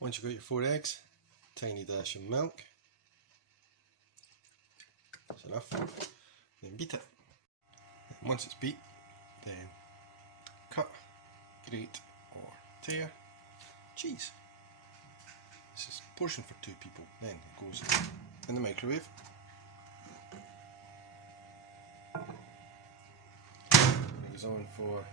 Once you've got your 4 eggs, tiny dash of milk. That's enough. Then beat it. And once it's beat, then cut, grate or tear cheese. This is portion for 2 people. Then it goes in the microwave. It goes on for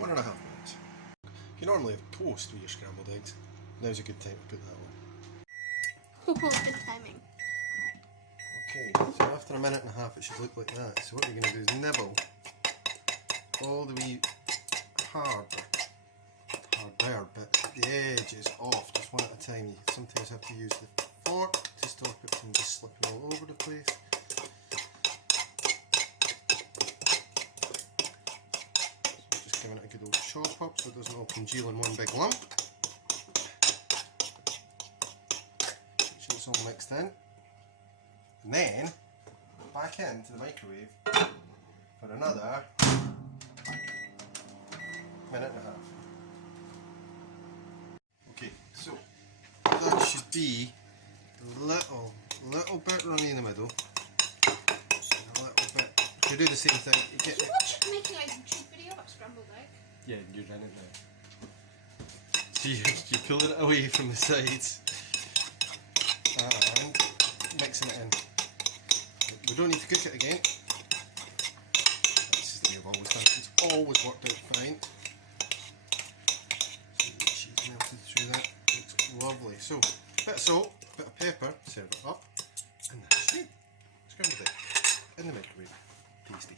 1.5 minutes. If you normally have toast with your scrambled eggs, now's a good time to put that on. Good timing. Okay, so after 1.5 minutes it should look like that. So what you're going to do is nibble all the wee harder bits at the edges off, just one at a time. You sometimes have to use the fork to stop it from just slipping all over the place. So just giving it a good old chop up so it doesn't all congeal in one big lump. Make sure it's all mixed in. And then back into the microwave for another 1.5 minutes. Okay, so that should be a little bit runny in the middle, and a little bit. If you do the same thing, you get. Did you watch making a YouTube video about scrambled egg? Yeah, you're in it now. So you're pulling it away from the sides and mixing it in. We don't need to cook it again. This is the way I've always done it. It's always worked out fine. See the cheese melted through that. Looks lovely. So, bit of salt, bit of pepper, serve it up, and that's it. Scrambled egg in the microwave. Tasty.